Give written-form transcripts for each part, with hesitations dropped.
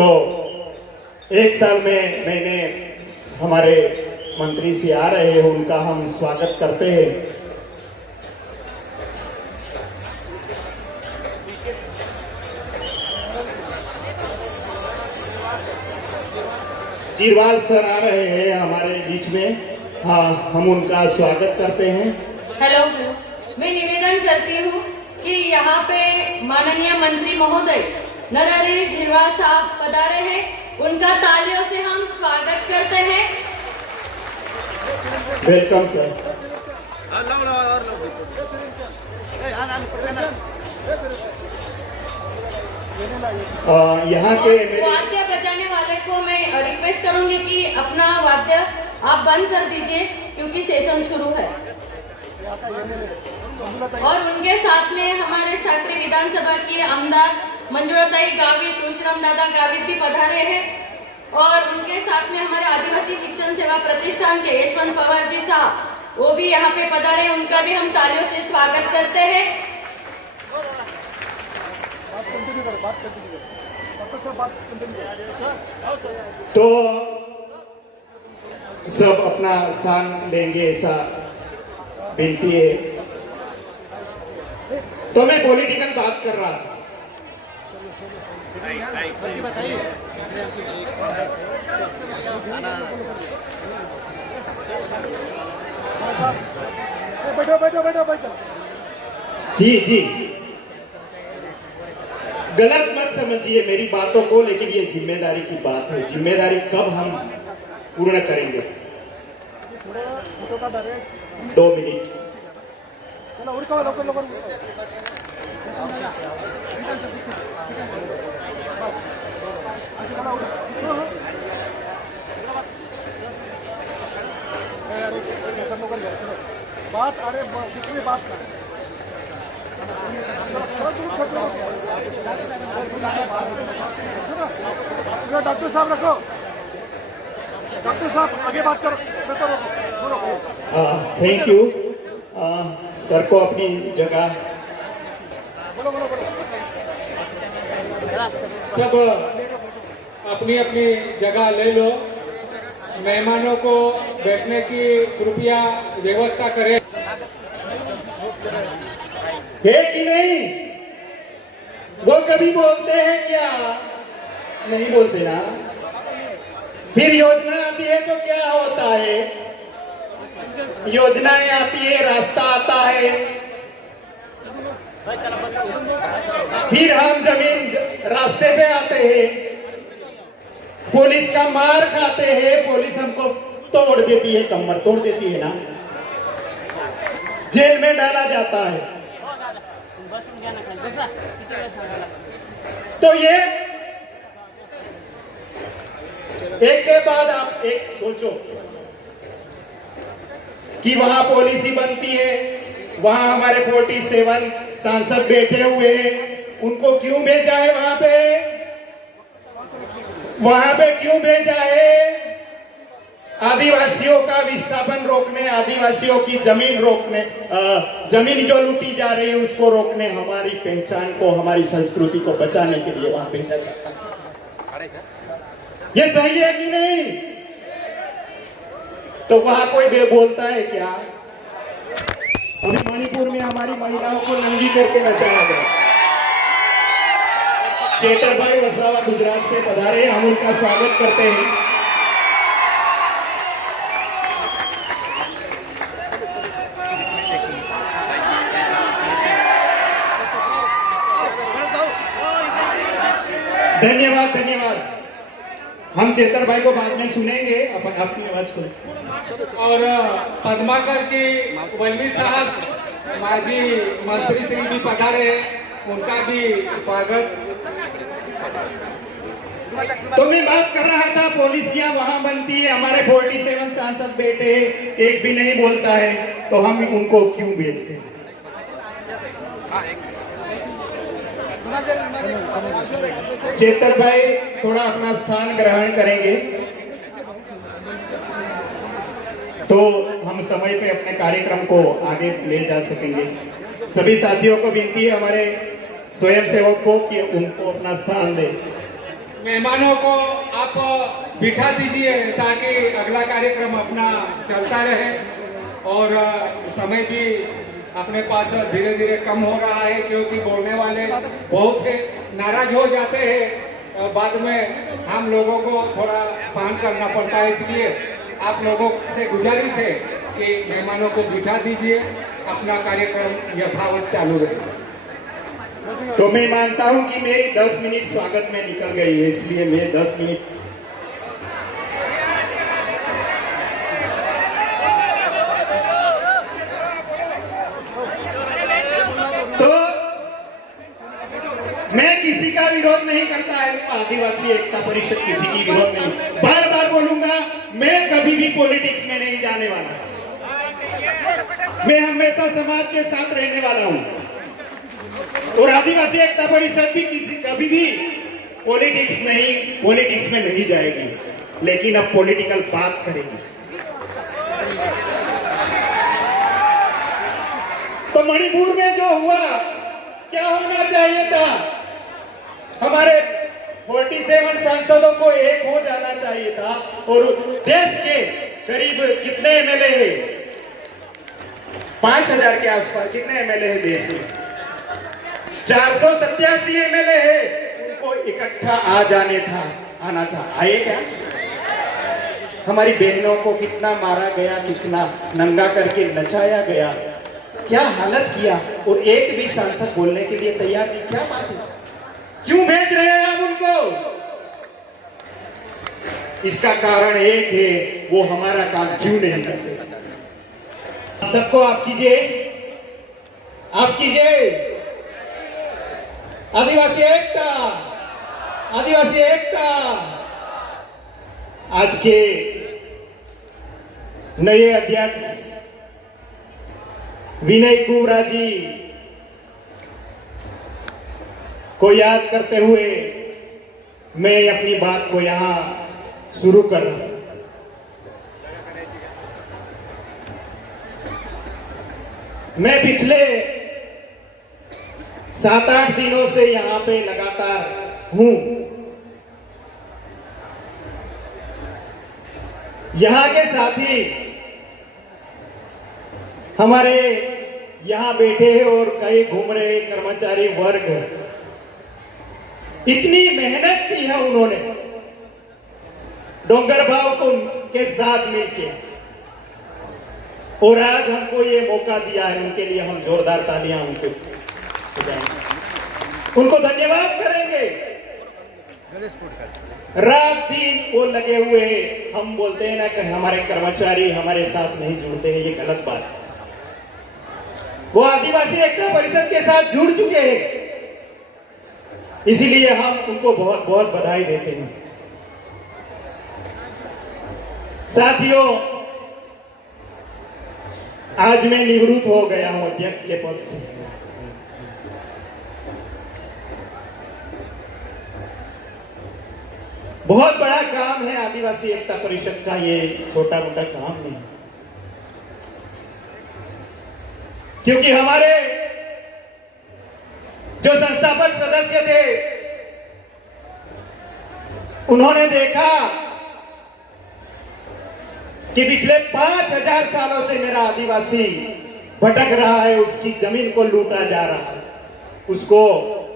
तो एक साल में मैंने हमारे मंत्री से आ रहे हैं, उनका हम स्वागत करते हैं। जीरवाल सर आ रहे हैं हमारे बीच में, हाँ हम उनका स्वागत करते हैं। हेलो, मैं निवेदन करती हूँ कि यहाँ पे माननीय मंत्री महोदय नरहरि झिरवाल साहब पधारे हैं, उनका तालियों से हम स्वागत करते हैं। Welcome sir. यहाँ के वाद्य बजाने वाले को मैं रिक्वेस्ट करूंगी कि अपना वाद्य आप बंद कर दीजिए क्योंकि सेशन शुरू है। और उनके साथ में हमारे साकरी विधानसभा की आमदार मंजुळाताई गावित, तुलसीराम दादा गावित भी पधारे हैं। और उनके साथ में हमारे आदिवासी शिक्षण सेवा प्रतिष्ठान के यशवंत पवार जी साहब, वो भी यहाँ पे पधारे, उनका भी हम तालियों से स्वागत करते हैं। तो सब अपना स्थान लेंगे ऐसा विनती है। तो मैं पॉलिटिकल बात कर रहा था। बैठो। जी जी, गलत मत समझिए मेरी बातों को, लेकिन ये जिम्मेदारी की बात है। जिम्मेदारी कब हम पूर्ण करेंगे? 2 मिनट। बात अरे जितनी बात कर डॉक्टर साहब रखो, डॉक्टर साहब आगे बात करो। थैंक यू सर को अपनी जगह। सब अपनी अपनी जगह ले लो। मेहमानों को बैठने की कृपया व्यवस्था करें। है कि नहीं? वो कभी बोलते हैं क्या? नहीं बोलते ना। फिर योजना आती है तो क्या होता है? योजनाएं आती है, रास्ता आता है, फिर हम जमीन रास्ते पे आते हैं, पुलिस का मार खाते हैं, पुलिस हमको तोड़ देती है, कमर तोड़ देती है ना, जेल में डाला जाता है। तो ये एक के बाद आप एक सोचो कि वहां पॉलिसी बनती है, वहां हमारे 47 सांसद बैठे हुए हैं, उनको क्यों भेजा है वहां पे क्यों भेजा है? आदिवासियों का विस्थापन रोकने, आदिवासियों की जमीन रोकने, जमीन जो लूटी जा रही है उसको रोकने, हमारी पहचान को, हमारी संस्कृति को बचाने के लिए वहां भेजा जाता है। ये सही है कि नहीं? तो वहां कोई बोलता है क्या? अभी मणिपुर में हमारी महिलाओं को नंगी करके नचाया गया। चेतर भाई वसावा गुजरात से पधारे, हम उनका स्वागत करते हैं। धन्यवाद। हम चेतर भाई को बाद में सुनेंगे, अपन अपनी आवाज को। और पद्माकर जी, वल्ली साहब, माजी मंत्री श्री भी पधारे हैं, उनका भी स्वागत। तो मैं बात कर रहा था, पॉलिसियां वहां बनती है, हमारे 47 सांसद बैठे, एक भी नहीं बोलता है, तो हम उनको क्यों भेजते हैं? चेतर भाई थोड़ा अपना स्थान ग्रहण करेंगे तो हम समय पे अपने कार्यक्रम को आगे ले जा सकेंगे। सभी साथियों को विनती है, हमारे स्वयं सेवक को, कि उनको अपना स्थान दें। मेहमानों को आप बिठा दीजिए ताकि अगला कार्यक्रम अपना चलता रहे और समय भी अपने पास धीरे धीरे कम हो रहा है क्योंकि बोलने वाले बहुत है, नाराज हो जाते हैं, बाद में हम लोगों को थोड़ा सहन करना पड़ता है। इसलिए आप लोगों से गुजारिश है कि मेहमानों को बिठा दीजिए, अपना कार्यक्रम यथावत चालू रहे। तो मैं मानता हूं कि मेरी 10 मिनट स्वागत में निकल गई है, इसलिए मैं 10 मिनट तो मैं किसी का विरोध नहीं करता है। आदिवासी एकता परिषद किसी की विरोध नहीं, बार बार बोलूंगा, मैं कभी भी पॉलिटिक्स में नहीं जाने वाला। मैं हमेशा समाज के साथ रहने वाला हूं और आदिवासी एकता परिषद भी कभी भी पॉलिटिक्स में नहीं जाएगी, लेकिन अब पॉलिटिकल बात करेगी। तो मणिपुर में जो हुआ, क्या होना चाहिए था? हमारे 47 सांसदों को एक हो जाना चाहिए था और देश के करीब कितने एमएलए है? 5000 के आसपास कितने एमएलए है देश में? 487 एमएलए है, उनको इकट्ठा आना था। आए क्या? हमारी बहनों को कितना मारा गया, कितना नंगा करके नचाया गया, क्या हालत किया, और एक भी सांसद बोलने के लिए तैयार नहीं। क्या बात है? क्यों भेज रहे हैं आप उनको? इसका कारण एक है, वो हमारा काम क्यों नहीं करते। सबको आप कीजिए। आदिवासी एकता, आदिवासी एकता। आज के नए अध्यक्ष विनय कुवरा जी को याद करते हुए मैं अपनी बात को यहां शुरू कर रहा हूं। मैं पिछले 7-8 दिनों से यहां पे लगातार हूं। यहां के साथी हमारे यहां बैठे हैं और कई घूम रहे कर्मचारी वर्ग, इतनी मेहनत की है उन्होंने डोंगर भाव को के साथ मिलकर, और आज हमको ये मौका दिया है। उनके लिए हम जोरदार तालियां उनको धन्यवाद करेंगे। रात दिन वो लगे हुए हैं। हम बोलते हैं ना कि हमारे कर्मचारी हमारे साथ नहीं जुड़ते हैं, ये गलत बात है। वो आदिवासी एकता परिषद के साथ जुड़ चुके हैं, इसीलिए हम उनको बहुत बहुत बधाई देते हैं। साथियों, आज मैं निवृत्त हो गया हूं अध्यक्ष के पद से। बहुत बड़ा काम है आदिवासी एकता परिषद का, ये छोटा मोटा काम नहीं, क्योंकि हमारे जो संस्थापक सदस्य थे उन्होंने देखा कि पिछले 5000 सालों से मेरा आदिवासी भटक रहा है, उसकी जमीन को लूटा जा रहा है, उसको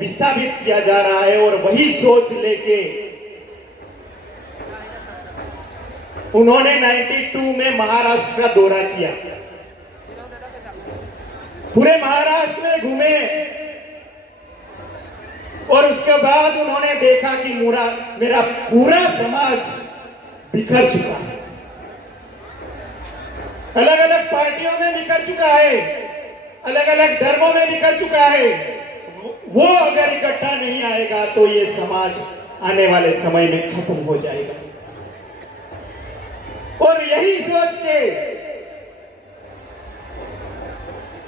विस्थापित किया जा रहा है, और वही सोच लेके उन्होंने 92 में महाराष्ट्र का दौरा किया। पूरे महाराष्ट्र में घूमे और उसके बाद उन्होंने देखा कि मेरा पूरा समाज बिखर चुका है, अलग अलग पार्टियों में बिखर चुका है, अलग अलग धर्मों में बिखर चुका है। वो अगर इकट्ठा नहीं आएगा तो ये समाज आने वाले समय में खत्म हो जाएगा। और यही सोच के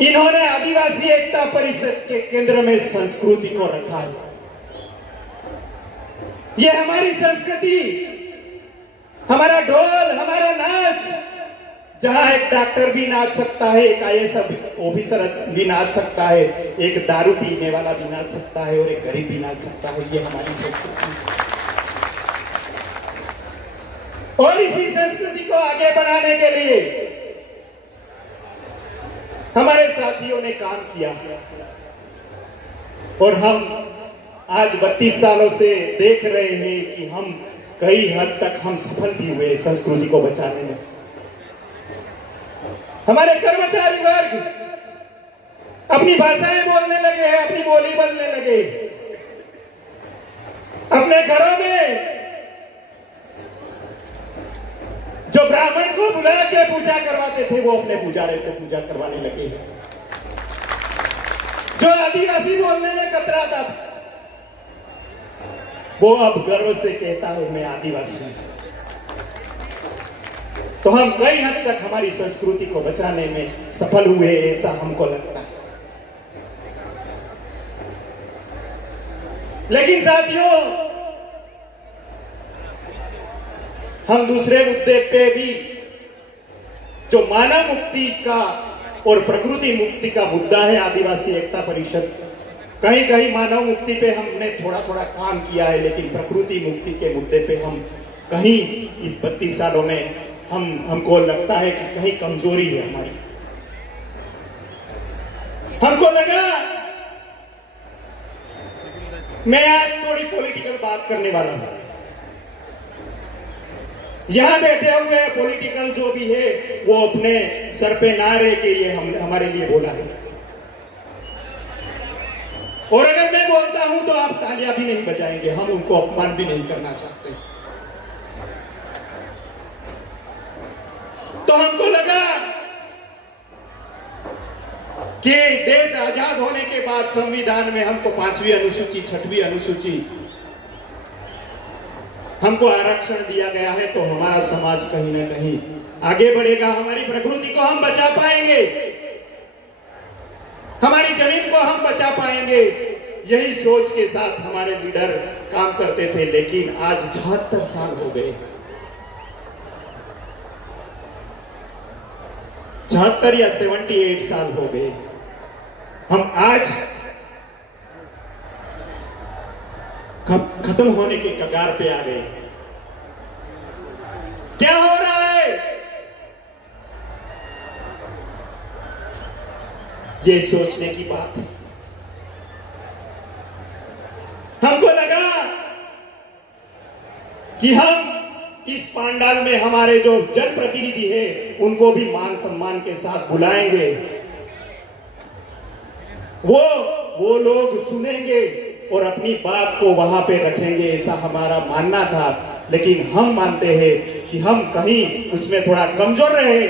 इन्होंने आदिवासी एकता परिषद के केंद्र में संस्कृति को रखा है। ये हमारी संस्कृति, हमारा ढोल, हमारा नाच, जहां एक डॉक्टर भी नाच सकता है, एक आईएएस ऑफिसर भी नाच सकता है, एक दारू पीने वाला भी नाच सकता है और एक गरीब भी नाच सकता है, ये हमारी संस्कृति। और इसी संस्कृति को आगे बढ़ाने के लिए हमारे साथियों ने काम किया और हम आज 32 सालों से देख रहे हैं कि हम कई हद तक हम सफल भी हुए संस्कृति को बचाने में। हमारे कर्मचारी वर्ग अपनी भाषाएं बोलने लगे हैं, अपनी बोली बोलने लगे। अपने घरों में जो ब्राह्मण को बुला के पूजा करवाते थे वो अपने पुजारी से पूजा करवाने लगे। जो आदिवासी बोलने में कतराता था वो अब गर्व से कहता है मैं आदिवासी हूं। तो हम कई हद तक हमारी संस्कृति को बचाने में सफल हुए ऐसा हमको लगता है। लेकिन साथियों, हम दूसरे मुद्दे पे भी जो मानव मुक्ति का और प्रकृति मुक्ति का मुद्दा है आदिवासी एकता परिषद, कहीं कहीं मानव मुक्ति पे हमने थोड़ा थोड़ा काम किया है, लेकिन प्रकृति मुक्ति के मुद्दे पे हम कहीं इन 32 सालों में हमको लगता है कि कहीं कमजोरी है हमारी। हमको लगा मैं आज थोड़ी पॉलिटिकल बात करने वाला हूं। यहां बैठे हुए पॉलिटिकल जो भी है वो अपने सर पे ना रहे कि ये हमारे लिए बोला है। और अगर मैं बोलता हूं तो आप तालियां भी नहीं बजाएंगे, हम उनको अपमान भी नहीं करना चाहते। तो हमको लगा कि देश आजाद होने के बाद संविधान में हमको 5वीं अनुसूची 6वीं अनुसूची हमको आरक्षण दिया गया है, तो हमारा समाज कहीं ना कहीं आगे बढ़ेगा, हमारी प्रकृति को हम बचा पाएंगे, हमारी जमीन को हम बचा पाएंगे। यही सोच के साथ हमारे लीडर काम करते थे। लेकिन आज 76 साल हो गए, 76 या 78 साल हो गए। हम आज खत्म होने के कगार पे आ गए। क्या हो रहा है? ये सोचने की बात है। हमको लगा कि हम इस पंडाल में हमारे जो जनप्रतिनिधि है उनको भी मान सम्मान के साथ बुलाएंगे, वो लोग सुनेंगे और अपनी बात को वहां पे रखेंगे, ऐसा हमारा मानना था। लेकिन हम मानते हैं कि हम कहीं उसमें थोड़ा कमजोर रहे।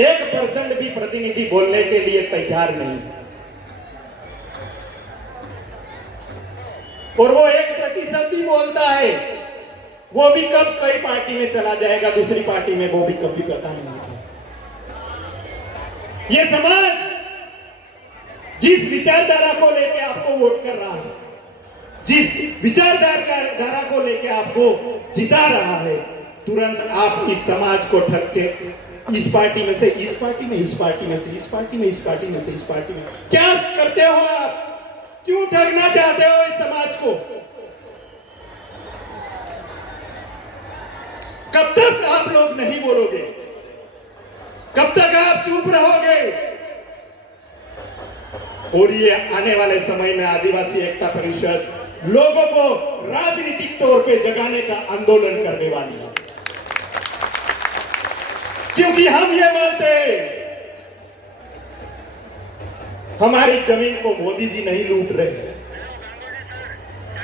1% भी प्रतिनिधि बोलने के लिए तैयार नहीं, और वो 1% ही बोलता है, वो भी कब कई पार्टी में चला जाएगा, दूसरी पार्टी में, वो भी कभी पता नहीं था। ये समाज जिस विचारधारा को लेके आपको वोट कर रहा है, जिस विचारधारा को लेके आपको जिता रहा है, तुरंत आप इस समाज को ठग के इस पार्टी में से इस पार्टी में, इस पार्टी में से इस पार्टी में, इस पार्टी में से इस पार्टी में, क्या करते हो आप? क्यों ठगना चाहते हो इस समाज को? कब तक आप लोग नहीं बोलोगे? कब तक आप चुप रहोगे? और ये आने वाले समय में आदिवासी एकता परिषद लोगों को राजनीतिक तौर पे जगाने का आंदोलन करने वाली है, क्योंकि हम ये मानते हैं हमारी जमीन को मोदी जी नहीं लूट रहे,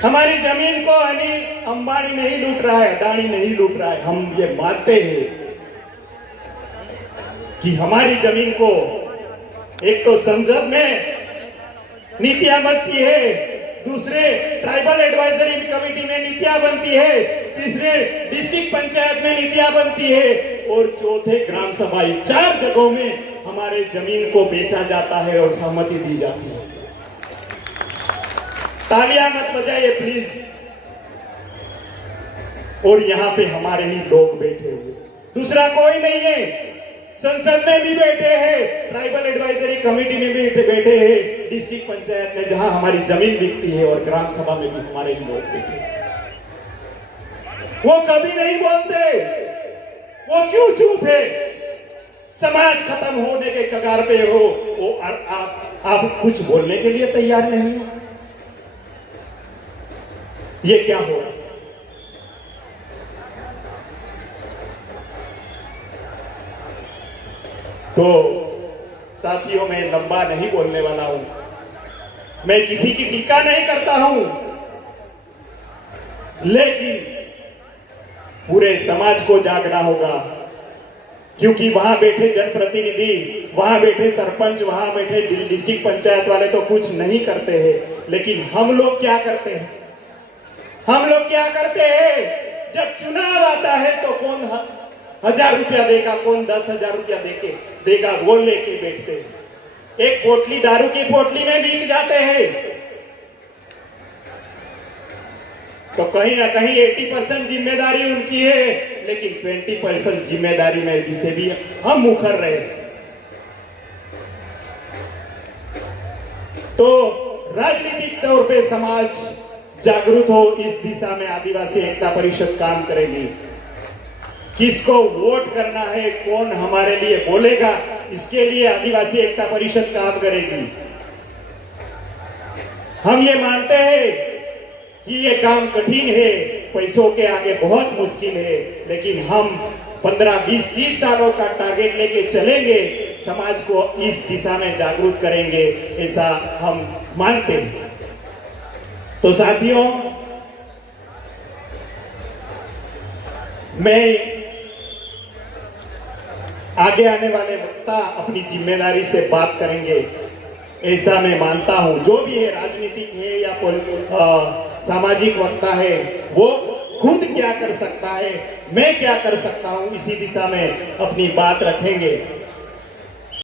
हमारी जमीन को अनिल अंबानी नहीं लूट रहा है, अदानी नहीं लूट रहा है। हम ये मानते हैं कि हमारी जमीन को एक तो संसद में नीतियां बनती है, दूसरे ट्राइबल एडवाइजरी कमेटी में नीतियां बनती है, तीसरे डिस्ट्रिक्ट पंचायत में नीतियां बनती है, और चौथे ग्राम सभा। 4 जगहों में हमारे जमीन को बेचा जाता है और सहमति दी जाती है। तालियां मत बजाइए प्लीज। और यहाँ पे हमारे ही लोग बैठे हुए, दूसरा कोई नहीं है। संसद में भी बैठे हैं, ट्राइबल एडवाइजरी कमेटी में भी बैठे हैं, डिस्ट्रिक्ट पंचायत में जहां हमारी जमीन बिकती है, और ग्राम सभा में भी हमारे ही लोग बैठे हैं। वो कभी नहीं बोलते। वो क्यों चुप है? समाज खत्म होने के कगार पे हो, वो आप कुछ बोलने के लिए तैयार नहीं हो। ये क्या हो रहा? तो साथियों, मैं लंबा नहीं बोलने वाला हूं। मैं किसी की टीका नहीं करता हूं, लेकिन पूरे समाज को जागना होगा, क्योंकि वहां बैठे जनप्रतिनिधि, वहां बैठे सरपंच, वहां बैठे डिस्ट्रिक्ट पंचायत वाले तो कुछ नहीं करते हैं, लेकिन हम लोग क्या करते हैं? हम लोग क्या करते हैं? जब चुनाव आता है तो कौन 1000 रुपया देगा, कौन 10,000 रुपया देगा, वो लेके बैठते हैं। एक पोटली दारू की पोटली में बिक जाते हैं। तो कहीं ना कहीं 80% जिम्मेदारी उनकी है, लेकिन 20% जिम्मेदारी में से भी हम मुखर रहे। तो राजनीतिक तौर पे समाज जागरूक हो, इस दिशा में आदिवासी एकता परिषद काम करेगी। किसको वोट करना है, कौन हमारे लिए बोलेगा, इसके लिए आदिवासी एकता परिषद काम करेगी। हम ये मानते हैं कि ये काम कठिन है, पैसों के आगे बहुत मुश्किल है, लेकिन हम 15, 20, 30 सालों का टारगेट लेके चलेंगे, समाज को इस दिशा में जागरूक करेंगे, ऐसा हम मानते हैं। तो साथियों, मैं आगे आने वाले वक्ता अपनी जिम्मेदारी से बात करेंगे, ऐसा मैं मानता हूं। जो भी है, राजनीतिक है या सामाजिक वक्ता है, वो खुद क्या कर सकता है, मैं क्या कर सकता हूं, इसी दिशा में अपनी बात रखेंगे।